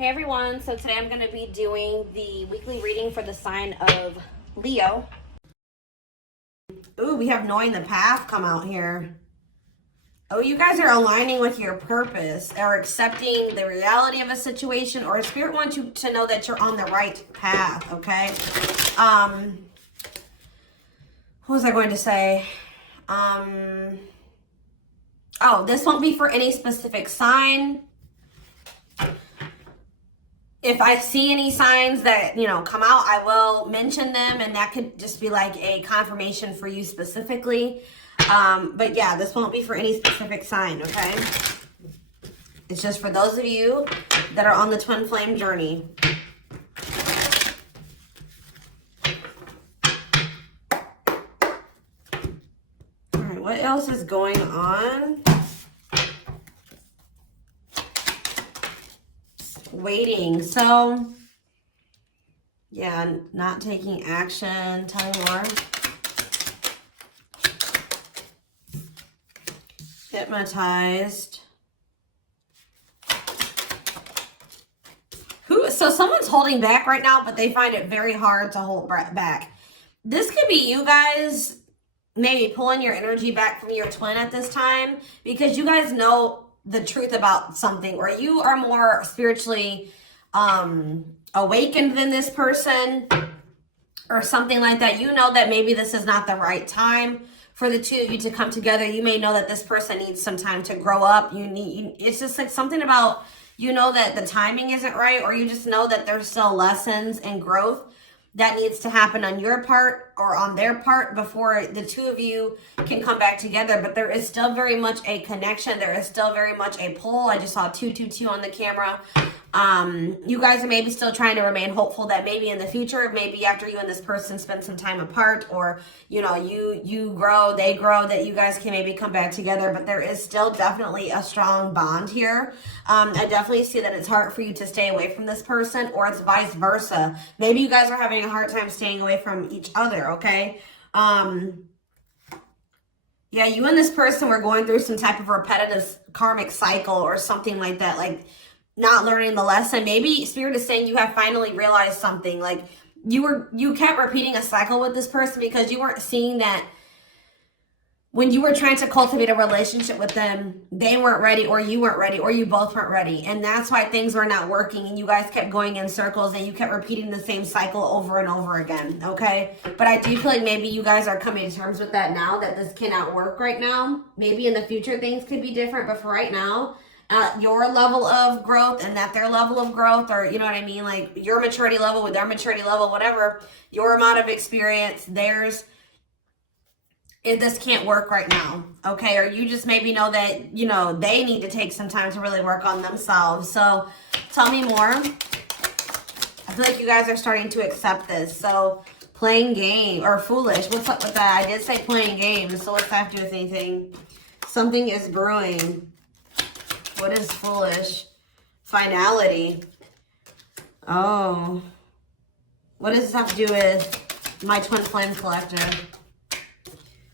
Hey everyone, so today I'm going to be doing the weekly reading for the sign of Leo. Ooh, we have knowing the path come out here. Oh, you guys are aligning with your purpose or accepting the reality of a situation, or Spirit wants you to know that you're on the right path, okay? What was I going to say? Oh, this won't be for any specific sign. If I see any signs that, come out, I will mention them, and that could just be like a confirmation for you specifically. But yeah, this won't be for any specific sign, okay? It's just for those of you that are on the twin flame journey. All right, what else is going on? Waiting. So, yeah, not taking action. Tell me more. Hypnotized. So someone's holding back right now, but they find it very hard to hold back. This could be you guys maybe pulling your energy back from your twin at this time, because you guys know the truth about something, or you are more spiritually awakened than this person or something like that. You know that maybe this is not the right time for the two of you to come together. You may know that this person needs some time to grow up. It's just like something about, that the timing isn't right, or you just know that there's still lessons and growth that needs to happen on your part or on their part before the two of you can come back together. But there is still very much a connection. There is still very much a pull. I just saw 222 on the camera. You guys are maybe still trying to remain hopeful that maybe in the future, maybe after you and this person spend some time apart, or, you grow, they grow, that you guys can maybe come back together. But there is still definitely a strong bond here. I definitely see that it's hard for you to stay away from this person, or it's vice versa. Maybe you guys are having a hard time staying away from each other, okay? Yeah, you and this person were going through some type of repetitive karmic cycle or something like that, like not learning the lesson. Maybe Spirit is saying you have finally realized something. Like you kept repeating a cycle with this person because you weren't seeing that when you were trying to cultivate a relationship with them, they weren't ready, or you weren't ready, or you both weren't ready. And that's why things were not working, and you guys kept going in circles, and you kept repeating the same cycle over and over again, okay? But I do feel like maybe you guys are coming to terms with that now, that this cannot work right now. Maybe in the future things could be different, but for right now, your level of growth and that their level of growth, or you know what I mean, like your maturity level with their maturity level, whatever, your amount of experience, theirs, this can't work right now, okay? Or you just maybe know that, they need to take some time to really work on themselves. So tell me more. I feel like you guys are starting to accept this. So playing game or foolish, what's up with that? I did say playing games, so what's that have to do with anything? Something is brewing. What is foolish? Finality. Oh. What does this have to do with my twin flame collective?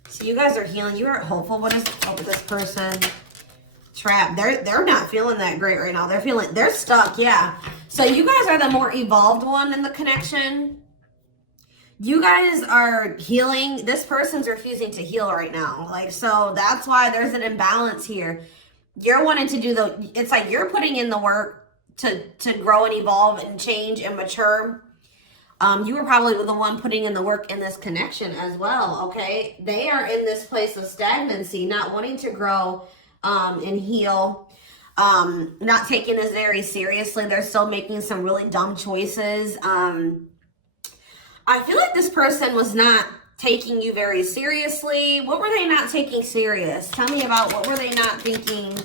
So you guys are healing. You are hopeful. What is up with this person? Trap. They're not feeling that great right now. They're stuck. Yeah. So you guys are the more evolved one in the connection. You guys are healing. This person's refusing to heal right now. So that's why there's an imbalance here. You're wanting to do it's like you're putting in the work to grow and evolve and change and mature. You were probably the one putting in the work in this connection as well, okay? They are in this place of stagnancy, not wanting to grow and heal, not taking this very seriously. They're still making some really dumb choices. I feel like this person was not taking you very seriously. What were they not taking serious? Tell me about what were they not thinking?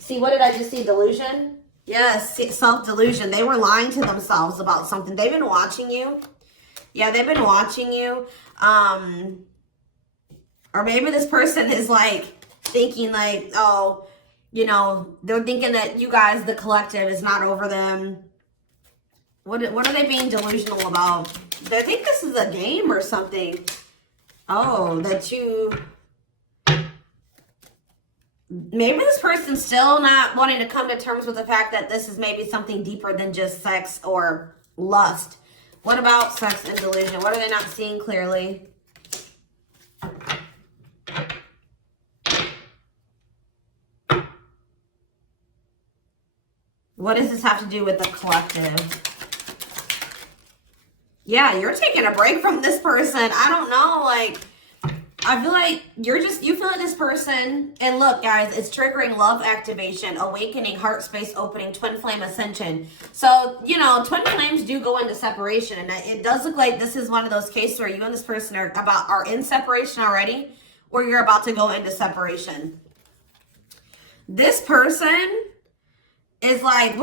See, what did I just see? Delusion? Yes, self-delusion. They were lying to themselves about something. They've been watching you. Yeah, they've been watching you. Or maybe this person is thinking oh, they're thinking that you guys, the collective, is not over them. What are they being delusional about? They think this is a game or something. Oh, that you... maybe this person's still not wanting to come to terms with the fact that this is maybe something deeper than just sex or lust. What about sex and delusion? What are they not seeing clearly? What does this have to do with the collective? Yeah, you're taking a break from this person. I don't know, like, I feel like you feel like this person, and look, guys, it's triggering love activation, awakening, heart space opening, twin flame ascension. So, you know, twin flames do go into separation, and it does look like this is one of those cases where you and this person are in separation already, or you're about to go into separation. This person is like,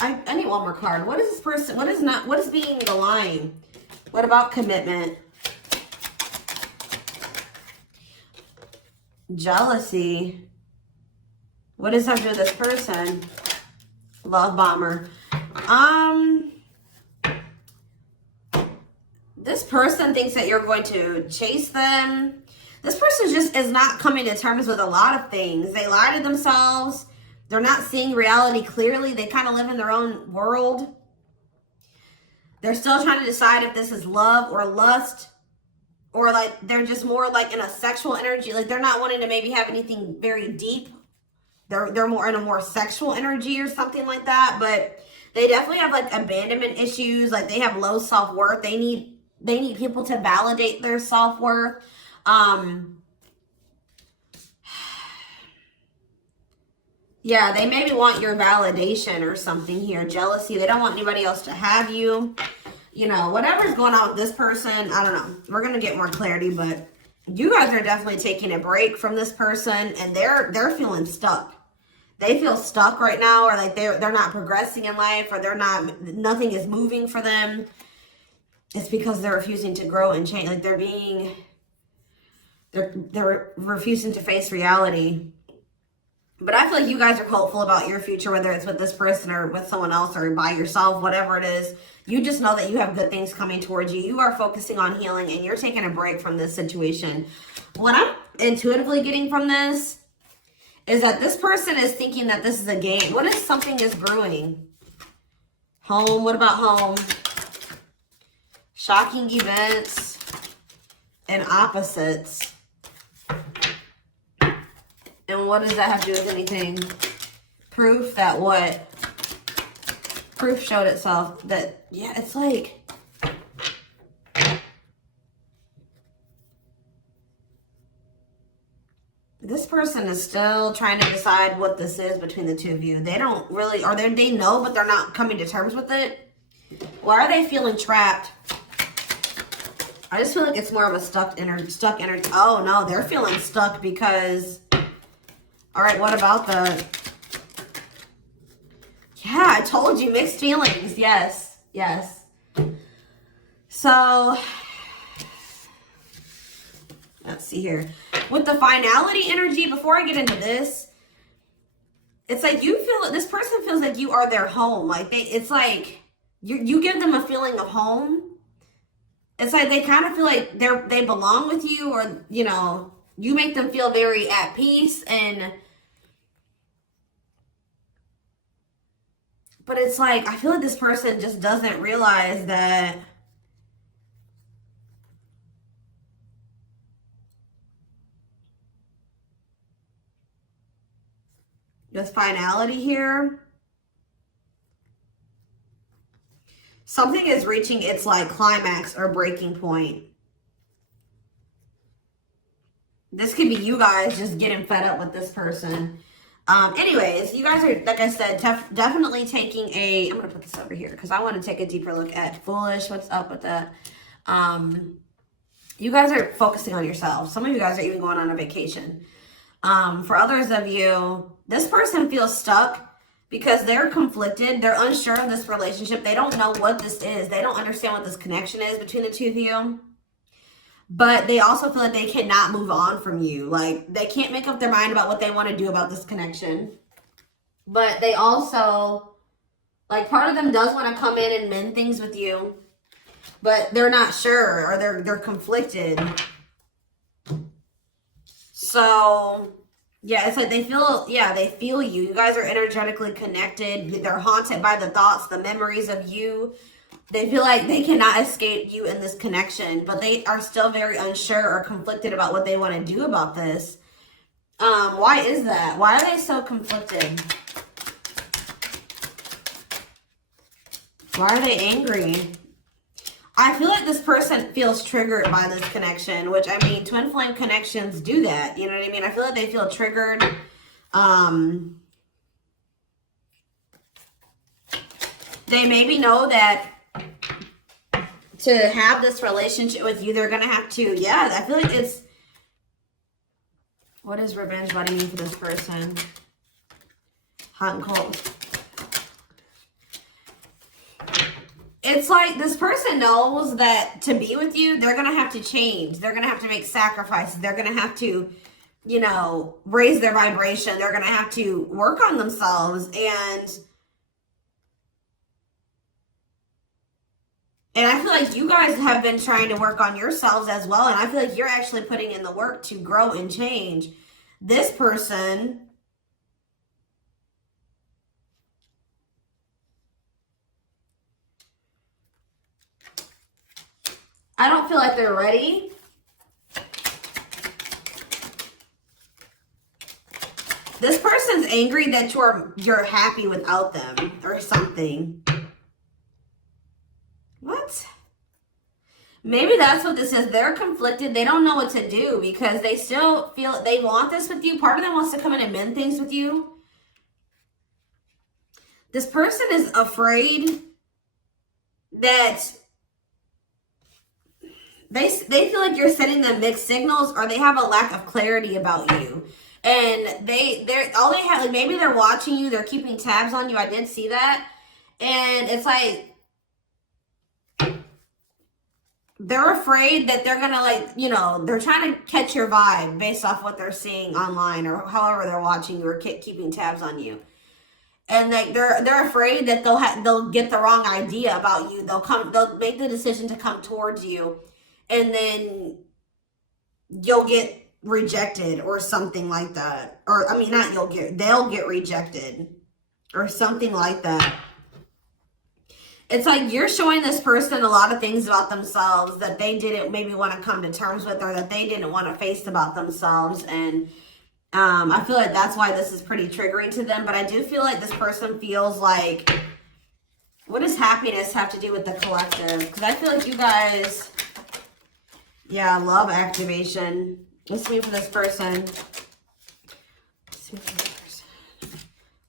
I need one more card. What is this person, what is being the line? What about commitment? Jealousy. What does that do with this person? Love bomber. This person thinks that you're going to chase them. This person just is not coming to terms with a lot of things. They lie to themselves. They're not seeing reality clearly. They kind of live in their own world. They're still trying to decide if this is love or lust. Or like they're just more like in a sexual energy. Like they're not wanting to maybe have anything very deep. They're more in a more sexual energy or something like that. But they definitely have like abandonment issues. Like they have low self-worth. They need people to validate their self-worth. Yeah, they maybe want your validation or something here. Jealousy. They don't want anybody else to have you. You know, whatever's going on with this person, I don't know. We're going to get more clarity, but you guys are definitely taking a break from this person, and they're feeling stuck. They feel stuck right now, or like they're not progressing in life, or nothing is moving for them. It's because they're refusing to grow and change. Like they're refusing to face reality. But I feel like you guys are hopeful about your future, whether it's with this person or with someone else or by yourself, whatever it is. You just know that you have good things coming towards you. You are focusing on healing, and you're taking a break from this situation. What I'm intuitively getting from this is that this person is thinking that this is a game. What if something is brewing? Home. What about home? Shocking events and opposites. And what does that have to do with anything? Proof that what? Proof showed itself that, yeah, it's like, this person is still trying to decide what this is between the two of you. They don't really, or they know, but they're not coming to terms with it. Why are they feeling trapped? I just feel like it's more of a stuck energy. Oh no, they're feeling stuck because, all right, what about the, yeah, I told you, mixed feelings. Yes, yes. So, let's see here. With the finality energy, before I get into this, it's like you feel, this person feels like you are their home. Like it's like you give them a feeling of home. It's like they kind of feel like they belong with you, or, you know, you make them feel very at peace. But it's like, I feel like this person just doesn't realize that this finality here, something is reaching its like climax or breaking point. This could be you guys just getting fed up with this person. Anyways, you guys are, like I said, definitely taking I'm going to put this over here because I want to take a deeper look at foolish. What's up with that? You guys are focusing on yourselves. Some of you guys are even going on a vacation. For others of you, this person feels stuck because they're conflicted. They're unsure of this relationship. They don't know what this is. They don't understand what this connection is between the two of you. But they also feel like they cannot move on from you. Like, they can't make up their mind about what they want to do about this connection. But they also, like, part of them does want to come in and mend things with you. But they're not sure, or they're conflicted. So, Yeah, it's like they feel, yeah, they feel you. You guys are energetically connected. They're haunted by the thoughts, the memories of you. They feel like they cannot escape you in this connection, but they are still very unsure or conflicted about what they want to do about this. Why is that? Why are they so conflicted? Why are they angry? I feel like this person feels triggered by this connection, which, I mean, twin flame connections do that. You know what I mean? I feel like they feel triggered. They maybe know that to have this relationship with you, they're going to have to, yeah, I feel like it's, what does revenge body mean for this person? Hot and cold. It's like this person knows that to be with you, they're going to have to change. They're going to have to make sacrifices. They're going to have to, you know, raise their vibration. They're going to have to work on themselves. And I feel like you guys have been trying to work on yourselves as well. And I feel like you're actually putting in the work to grow and change. This person, I don't feel like they're ready. This person's angry that you're happy without them or something. What? Maybe that's what this is. They're conflicted. They don't know what to do because they still feel they want this with you. Part of them wants to come in and mend things with you. This person is afraid that they feel like you're sending them mixed signals, or they have a lack of clarity about you. And they're all they have, like, maybe they're watching you, they're keeping tabs on you. I did see that. And it's like they're afraid that they're gonna, like, you know, they're trying to catch your vibe based off what they're seeing online or however they're watching you or keeping tabs on you. And like they're afraid that they'll get the wrong idea about you. They'll make the decision to come towards you, and then you'll get rejected or something like that. Or I mean, they'll get rejected or something like that. It's like you're showing this person a lot of things about themselves that they didn't maybe want to come to terms with, or that they didn't want to face about themselves. And I feel like that's why this is pretty triggering to them. But I do feel like this person feels like, what does happiness have to do with the collective? Because I feel like you guys, yeah, love activation. Let's see for this person. Let's see for this person.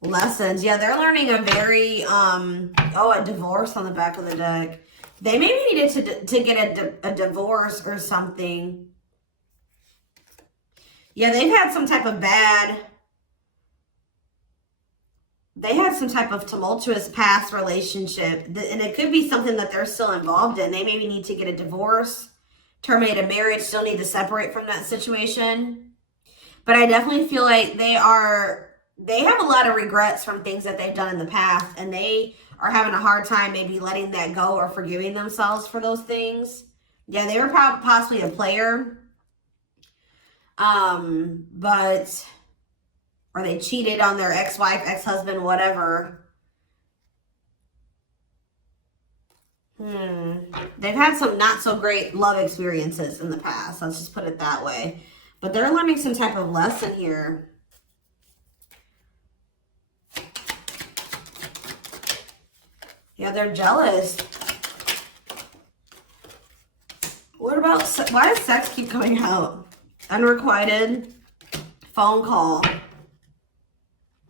Lessons. Yeah, they're learning a very, a divorce on the back of the deck. They maybe needed to get a divorce or something. Yeah, they had some type of tumultuous past relationship. And it could be something that they're still involved in. They maybe need to get a divorce, terminate a marriage, still need to separate from that situation. But I definitely feel like they have a lot of regrets from things that they've done in the past. And they are having a hard time maybe letting that go or forgiving themselves for those things. Yeah, they were possibly a player. Or they cheated on their ex-wife, ex-husband, whatever. They've had some not so great love experiences in the past. Let's just put it that way. But they're learning some type of lesson here. Yeah, they're jealous. What about, why does sex keep coming out? Unrequited phone call.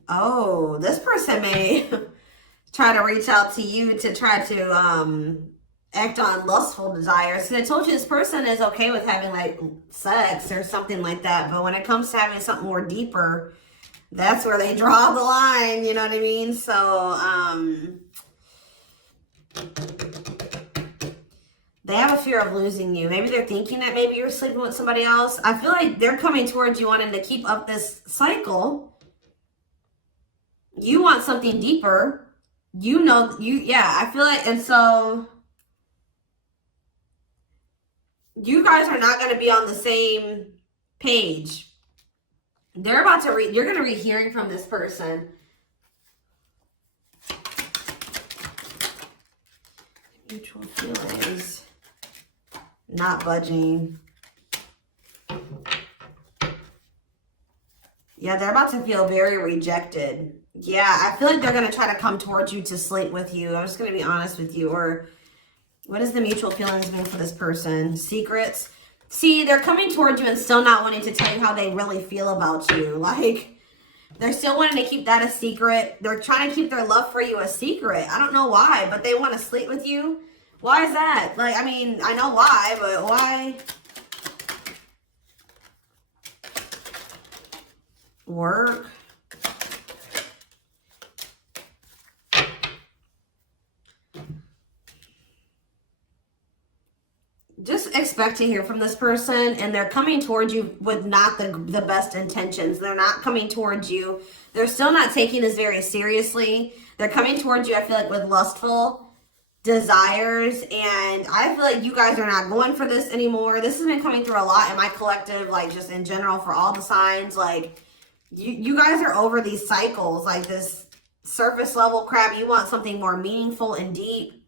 Oh, this person may try to reach out to you to try to act on lustful desires. So I told you this person is okay with having like sex or something like that. But when it comes to having something more deeper, that's where they draw the line. You know what I mean? So they have a fear of losing you. Maybe they're thinking that maybe you're sleeping with somebody else. I feel like they're coming towards you wanting to keep up this cycle. You want something deeper. I feel like, and so you guys are not going to be on the same page. They're about to read, you're going to be hearing from this person. Mutual feelings. Not budging. Yeah, they're about to feel very rejected. Yeah, I feel like they're going to try to come towards you to sleep with you. I'm just going to be honest with you. Or what does the mutual feelings mean for this person? Secrets. See, they're coming towards you and still not wanting to tell you how they really feel about you. Like, they're still wanting to keep that a secret. They're trying to keep their love for you a secret. I don't know why, but they want to sleep with you. Why is that? Like, I mean, I know why, but why? Work. Just expect to hear from this person, and they're coming towards you with not the best intentions. They're not coming towards you. They're still not taking this very seriously. They're coming towards you, I feel like, with lustful desires, and I feel like you guys are not going for this anymore. This has been coming through a lot in my collective, like just in general for all the signs. Like, you guys are over these cycles, like this surface level crap. You want something more meaningful and deep.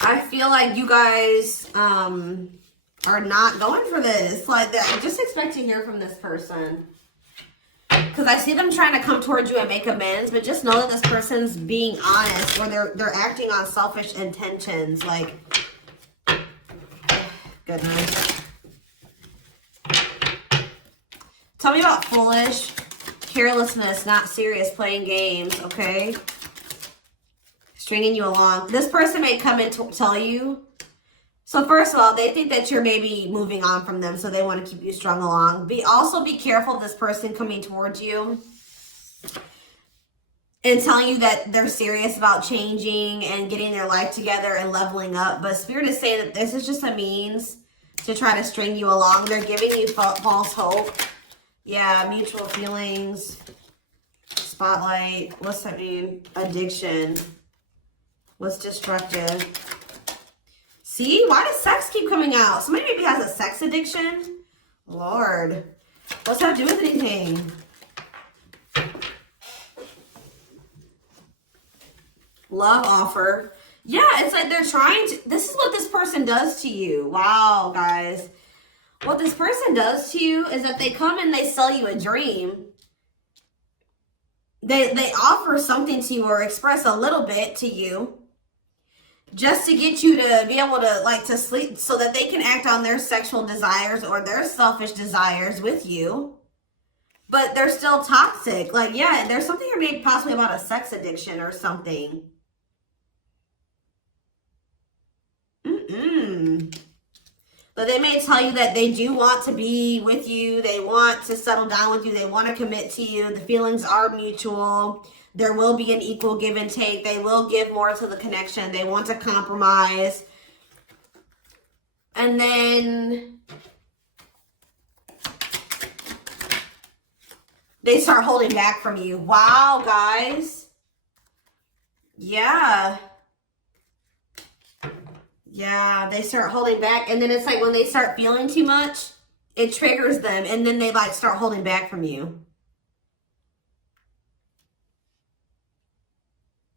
I feel like you guys are not going for this. Like, just expect to hear from this person. Because I see them trying to come towards you and make amends, but just know that this person's being honest, or they're acting on selfish intentions. Like, goodness. Tell me about foolish, carelessness, not serious, playing games, okay? Stringing you along. This person may come and tell you. So first of all, they think that you're maybe moving on from them, so they want to keep you strung along. Also be careful of this person coming towards you and telling you that they're serious about changing and getting their life together and leveling up. But Spirit is saying that this is just a means to try to string you along. They're giving you false hope. Yeah, mutual feelings. Spotlight. What's that mean? Addiction. What's destructive? See? Why does sex keep coming out? Somebody maybe has a sex addiction? Lord. What's that do with anything? Love offer. Yeah, it's like they're trying to... This is what this person does to you. Wow, guys. What this person does to you is that they come and they sell you a dream. They offer something to you or express a little bit to you just to get you to be able to, like, to sleep so that they can act on their sexual desires or their selfish desires with you. But they're still toxic. Like, yeah, there's something here maybe possibly about a sex addiction or something. But they may tell you that they do want to be with you. They want to settle down with you. They want to commit to you. The feelings are mutual. There will be an equal give and take. They will give more to the connection. They want to compromise. And then they start holding back from you. Wow, guys. Yeah. Yeah, they start holding back. And then it's like when they start feeling too much, it triggers them. And then they like start holding back from you.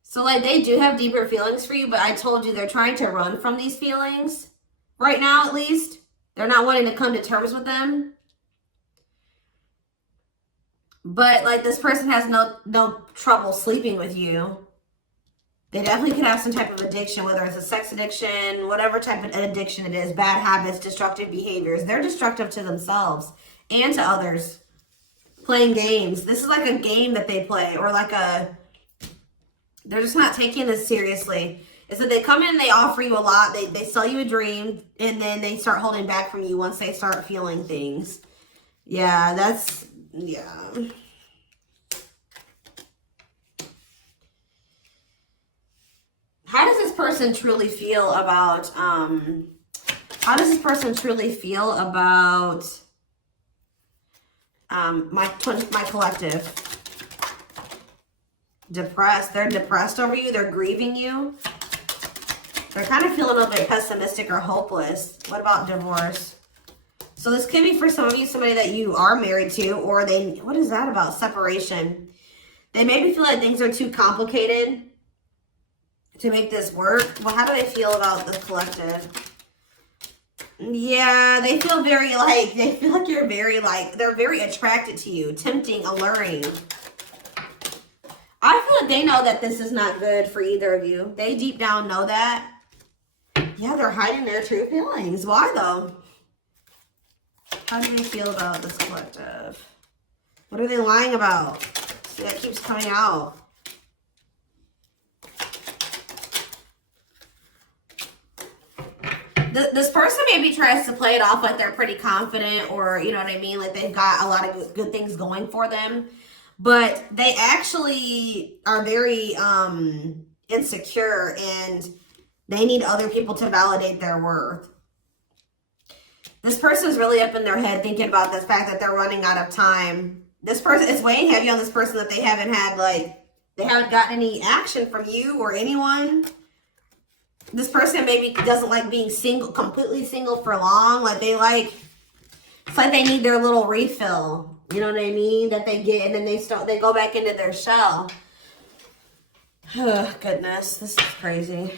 So like they do have deeper feelings for you, but I told you they're trying to run from these feelings. Right now, at least. They're not wanting to come to terms with them. But like this person has no trouble sleeping with you. They definitely could have some type of addiction, whether it's a sex addiction, whatever type of addiction it is, bad habits, destructive behaviors. They're destructive to themselves and to others. Playing games. This is like a game that they play, or like they're just not taking this seriously. It's that they come in, they offer you a lot, they sell you a dream, and then they start holding back from you once they start feeling things. Yeah, yeah. How does this person truly feel about, my collective? Depressed. They're depressed over you. They're grieving you. They're kind of feeling a little bit pessimistic or hopeless. What about divorce? So this could be for some of you, somebody that you are married to, or they, what is that about? Separation. They maybe feel like things are too complicated to make this work. Well, how do they feel about the collective? Yeah, they feel very like, they feel like you're very like, they're very attracted to you, tempting, alluring. I feel like they know that this is not good for either of you. They deep down know that. Yeah, they're hiding their true feelings. Why though? How do they feel about this collective? What are they lying about? See, that keeps coming out. This person maybe tries to play it off like they're pretty confident, or you know what I mean, like they've got a lot of good things going for them, but they actually are very insecure, and they need other people to validate their worth. This person's really up in their head thinking about the fact that they're running out of time. This person is weighing heavy on this person that they haven't had, like, they haven't gotten any action from you or anyone. This person maybe doesn't like being single, completely single for long. Like they like, it's like they need their little refill. You know what I mean? That they get, and then they go back into their shell. Oh, goodness, this is crazy.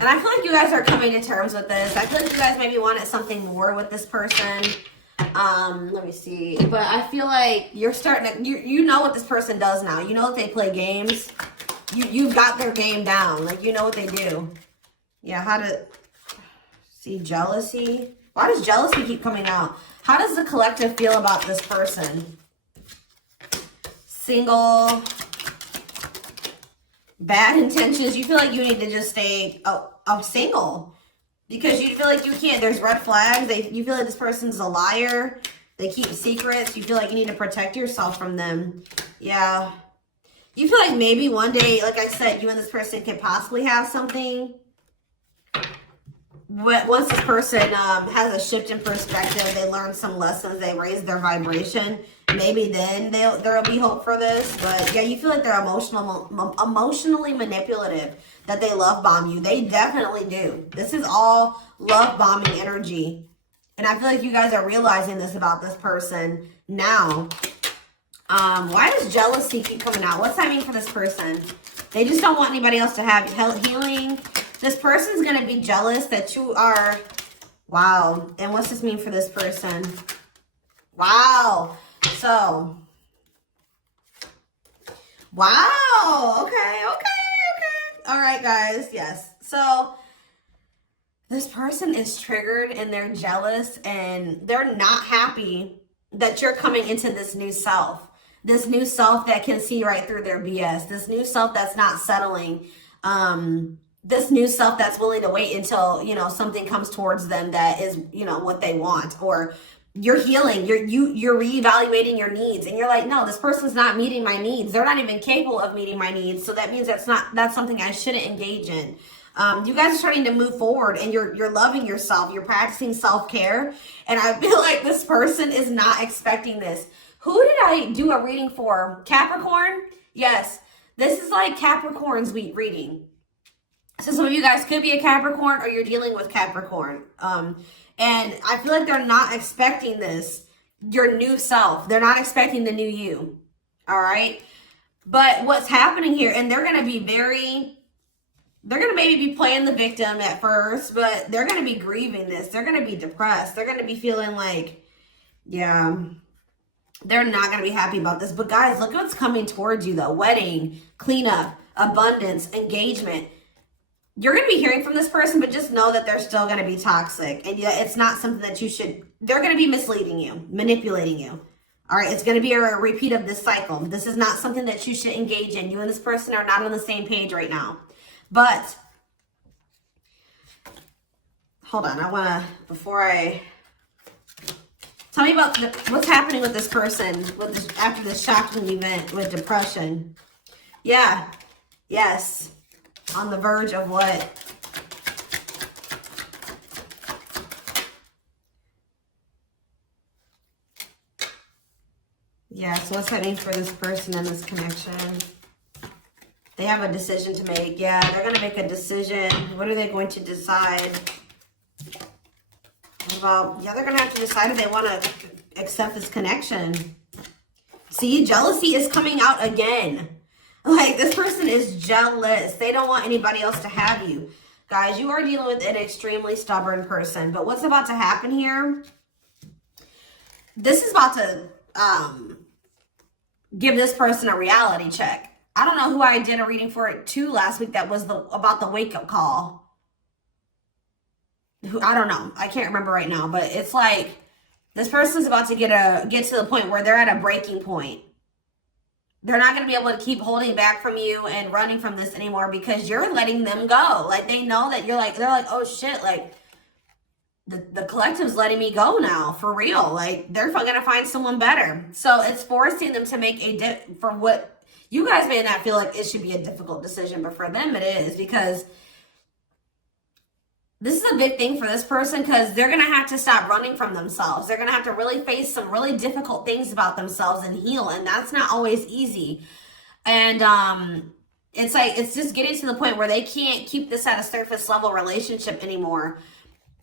And I feel like you guys are coming to terms with this. I feel like you guys maybe wanted something more with this person. Let me see. But I feel like you're starting to, you know what this person does now. You know that they play games. You've got their game down. Like, you know what they do. Yeah, how to see jealousy. Why does jealousy keep coming out? How does the collective feel about this person? Single. Bad intentions. You feel like you need to just stay single. Because you feel like you can't, there's red flags. You feel like this person's a liar. They keep secrets. You feel like you need to protect yourself from them. Yeah. You feel like maybe one day, like I said, you and this person could possibly have something. But once this person has a shift in perspective, they learn some lessons, they raise their vibration, maybe then there'll be hope for this. But yeah, you feel like they're emotionally manipulative, that they love bomb you. They definitely do. This is all love bombing energy. And I feel like you guys are realizing this about this person now. Why does jealousy keep coming out? What's that mean for this person? They just don't want anybody else to have healing. This person's going to be jealous that you are, wow. And what's this mean for this person? Wow. So, wow. Okay. All right, guys. Yes. So, this person is triggered and they're jealous and they're not happy that you're coming into this new self. This new self that can see right through their BS. This new self that's not settling. This new self that's willing to wait until, you know, something comes towards them that is, you know, what they want. Or you're healing, you're reevaluating your needs, and you're like, no, this person's not meeting my needs. They're not even capable of meeting my needs. So that means that's something I shouldn't engage in. You guys are starting to move forward, and you're loving yourself. You're practicing self-care. And I feel like this person is not expecting this. Who did I do a reading for? Capricorn? Yes. This is like Capricorn's week reading. So some of you guys could be a Capricorn, or you're dealing with Capricorn. And I feel like they're not expecting this, your new self. They're not expecting the new you. All right. But what's happening here, and they're going to be they're going to maybe be playing the victim at first, but they're going to be grieving this. They're going to be depressed. They're going to be feeling like, yeah, they're not going to be happy about this. But guys, look what's coming towards you though. Wedding, cleanup, abundance, engagement. You're going to be hearing from this person, but just know that they're still going to be toxic. And yeah, it's not something that you should, they're going to be misleading you, manipulating you. All right, it's going to be a repeat of this cycle. This is not something that you should engage in. You and this person are not on the same page right now. But, hold on, I want to, before I, tell me about what's happening with this person with this, after this shocking event with depression. Yeah, yes. On the verge of what? Yeah, so what's that mean for this person and this connection? They have a decision to make. Yeah, they're going to make a decision. What are they going to decide? What about, yeah, they're going to have to decide if they want to accept this connection. See, jealousy is coming out again. Like, this person is jealous. They don't want anybody else to have you. Guys, you are dealing with an extremely stubborn person. But what's about to happen here? This is about to give this person a reality check. I don't know who I did a reading for it too last week that was about the wake-up call. I don't know. I can't remember right now. But it's like this person's about to get to the point where they're at a breaking point. They're not going to be able to keep holding back from you and running from this anymore because you're letting them go. Like, they know that they're like, oh shit, like, the collective's letting me go now, for real. Like, they're going to find someone better. So it's forcing them to make for what you guys may not feel like it should be a difficult decision, but for them it is, because this is a big thing for this person, because they're going to have to stop running from themselves. They're going to have to really face some really difficult things about themselves and heal. And that's not always easy. And it's like, it's just getting to the point where they can't keep this at a surface level relationship anymore.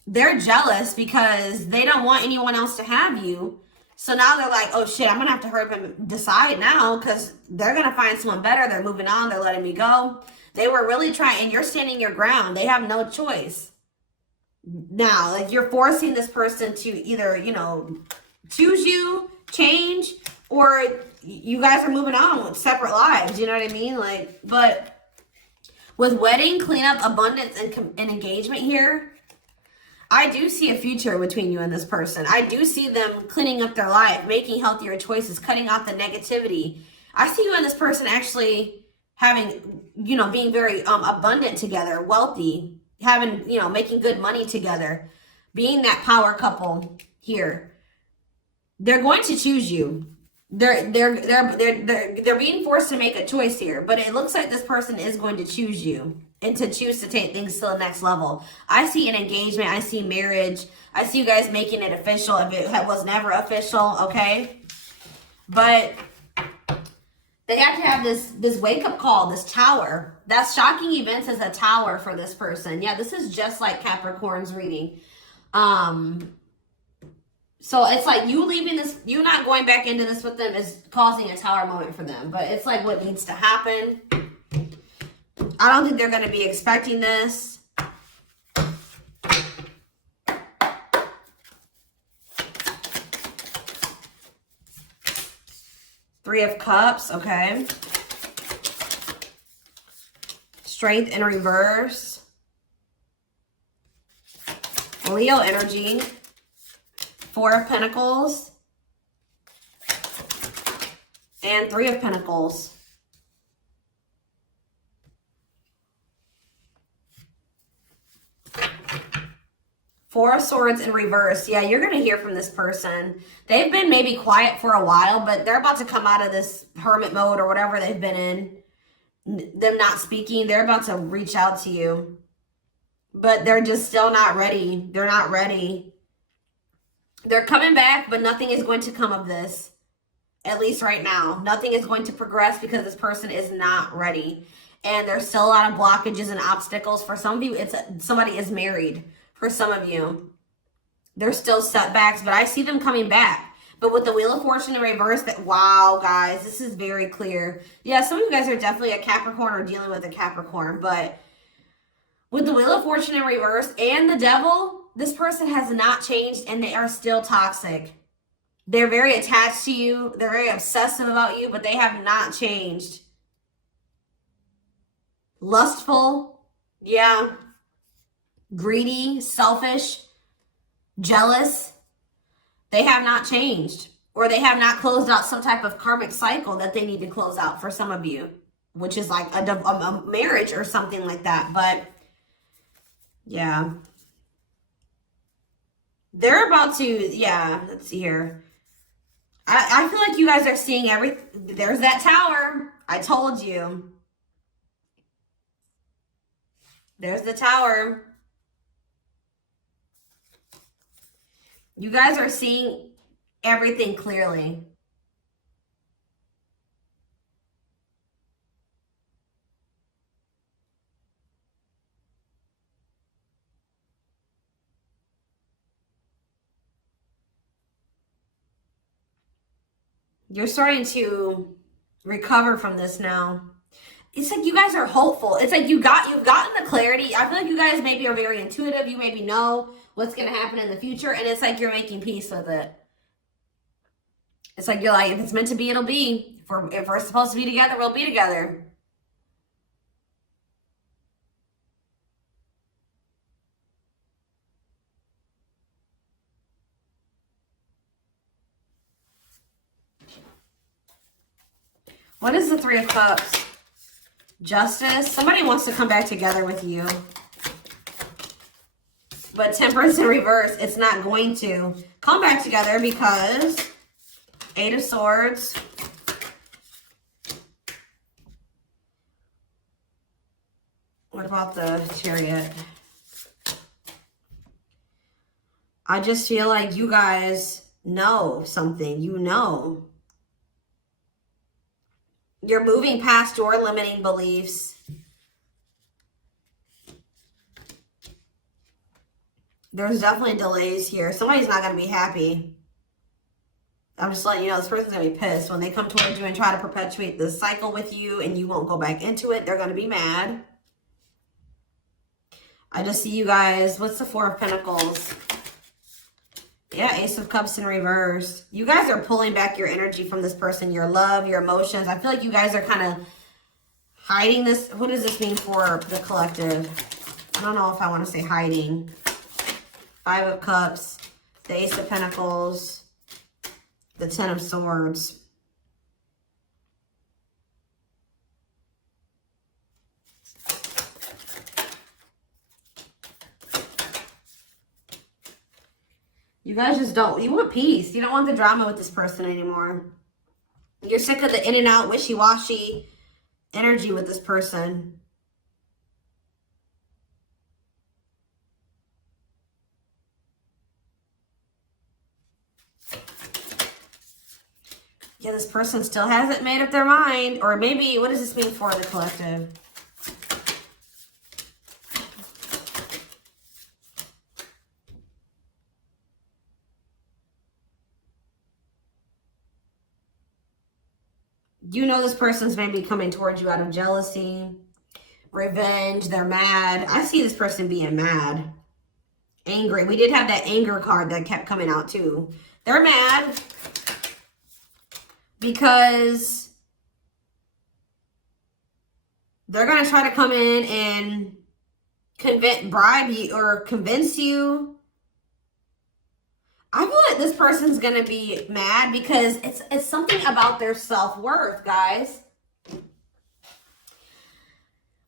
They're jealous because they don't want anyone else to have you. So now they're like, oh shit, I'm going to have to hurry up and decide now, because they're going to find someone better. They're moving on. They're letting me go. They were really trying, and you're standing your ground. They have no choice. Now, like, you're forcing this person to either, you know, choose you, change, or you guys are moving on with separate lives. You know what I mean? Like, but with wedding, cleanup, abundance, and engagement here, I do see a future between you and this person. I do see them cleaning up their life, making healthier choices, cutting out the negativity. I see you and this person actually having, you know, being very abundant together, wealthy, having, you know, making good money together, being that power couple here. They're going to choose you. They're being forced to make a choice here, but it looks like this person is going to choose you and to choose to take things to the next level. I see an engagement. I see marriage. I see you guys making it official if it was never official, okay? But they have to have this wake-up call, this tower. That's shocking events as a tower for this person. Yeah, this is just like Capricorn's reading. So it's like you leaving this, you not going back into this with them is causing a tower moment for them. But it's like what needs to happen. I don't think they're going to be expecting this. Three of Cups, okay. Strength in reverse. Leo energy. Four of Pentacles. And Three of Pentacles. Four of Swords in reverse. Yeah, you're going to hear from this person. They've been maybe quiet for a while, but they're about to come out of this hermit mode or whatever they've been in. Them not speaking. They're about to reach out to you. But they're just still not ready. They're not ready. They're coming back, but nothing is going to come of this. At least right now. Nothing is going to progress because this person is not ready. And there's still a lot of blockages and obstacles. For some of you, somebody is married. For some of you, there's still setbacks, but I see them coming back. But with the Wheel of Fortune in reverse, wow, guys, this is very clear. Yeah, some of you guys are definitely a Capricorn or dealing with a Capricorn, but with the Wheel of Fortune in reverse and the Devil, this person has not changed and they are still toxic. They're very attached to you. They're very obsessive about you, but they have not changed. Lustful, yeah. Greedy, selfish, jealous. They have not changed, or they have not closed out some type of karmic cycle that they need to close out for some of you, which is like a marriage or something like that. But yeah, they're about to, yeah, let's see here. I feel like you guys are seeing everything. There's that tower. I told you. There's the tower. You guys are seeing everything clearly. You're starting to recover from this now. It's like you guys are hopeful. It's like you've gotten the clarity. I feel like you guys maybe are very intuitive. You maybe know what's going to happen in the future. And it's like you're making peace with it. It's like you're like, if it's meant to be, it'll be. If we're supposed to be together, we'll be together. What is the Three of Cups? Justice. Somebody wants to come back together with you. But Temperance in reverse, it's not going to come back together because Eight of Swords. What about the Chariot? I just feel like you guys know something. You know. You're moving past your limiting beliefs. There's definitely delays here. Somebody's not going to be happy. I'm just letting you know this person's going to be pissed. When they come towards you and try to perpetuate this cycle with you and you won't go back into it, they're going to be mad. I just see you guys. What's the Four of Pentacles? Yeah, Ace of Cups in reverse. You guys are pulling back your energy from this person, your love, your emotions. I feel like you guys are kind of hiding this. What does this mean for the collective? I don't know if I want to say hiding. Five of Cups, the Ace of Pentacles, the Ten of Swords. You guys just don't, you want peace. You don't want the drama with this person anymore. You're sick of the in and out, wishy-washy energy with this person. Yeah, this person still hasn't made up their mind. Or maybe, what does this mean for the collective? You know this person's maybe coming towards you out of jealousy, revenge. They're mad. I see this person being mad, angry. We did have that anger card that kept coming out too. They're mad because they're going to try to come in and bribe you or convince you. I feel like this person's going to be mad because it's something about their self-worth, guys.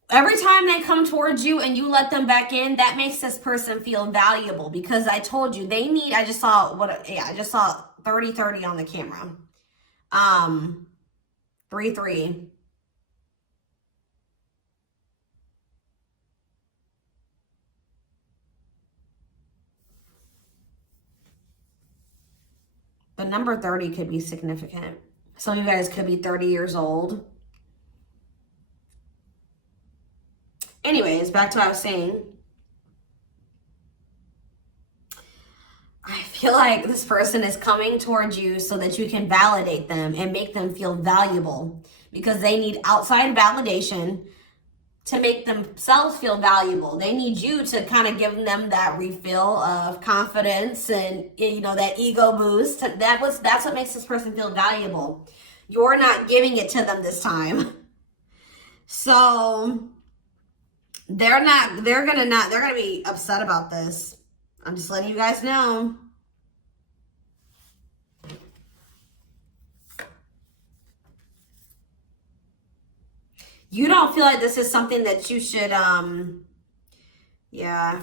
Every time they come towards you and you let them back in, that makes this person feel valuable because I told you they need, I just saw 30-30 on the camera. 3-3. The number 30 could be significant. Some of you guys could be 30 years old. Anyways, back to what I was saying. I feel like this person is coming towards you so that you can validate them and make them feel valuable because they need outside validation to make themselves feel valuable. They need you to kind of give them that refill of confidence and, you know, that ego boost. That's what makes this person feel valuable. You're not giving it to them this time. So they're gonna be upset about this. I'm just letting you guys know. You don't feel like this is something that you should, yeah.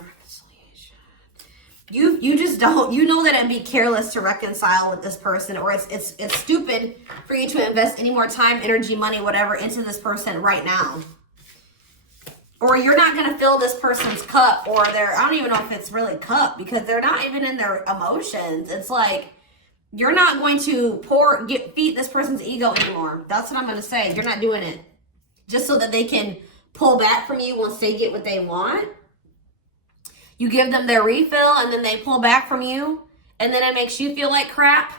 You just don't, you know that it'd be careless to reconcile with this person, or it's stupid for you to invest any more time, energy, money, whatever, into this person right now. Or you're not going to fill this person's cup, or I don't even know if it's really cup, because they're not even in their emotions. It's like, you're not going to feed this person's ego anymore. That's what I'm going to say. You're not doing it. Just so that they can pull back from you once they get what they want. You give them their refill and then they pull back from you. And then it makes you feel like crap.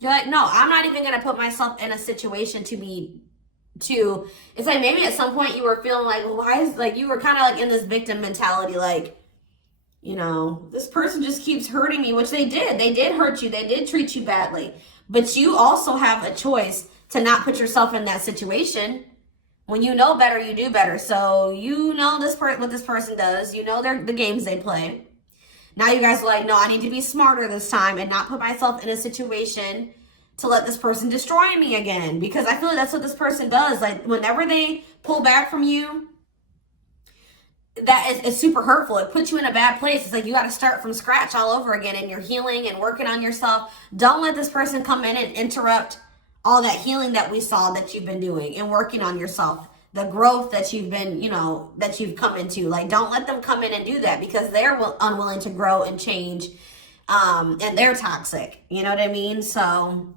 You're like, no, I'm not even gonna put myself in a situation it's like maybe at some point you were feeling like, well, why is, like, you were kind of like in this victim mentality, like, you know, this person just keeps hurting me, which they did hurt you, they did treat you badly, but you also have a choice to not put yourself in that situation. When you know better, you do better. So you know what this person does, you know the games they play. Now you guys are like, no, I need to be smarter this time and not put myself in a situation to let this person destroy me again. Because I feel like that's what this person does. Like, whenever they pull back from you, that is super hurtful. It puts you in a bad place. It's like you got to start from scratch all over again, and you're healing and working on yourself. Don't let this person come in and interrupt all that healing that we saw that you've been doing and working on yourself. The growth that you've been, that you've come into. Like, don't let them come in and do that, because they're unwilling to grow and change, and they're toxic. You know what I mean? So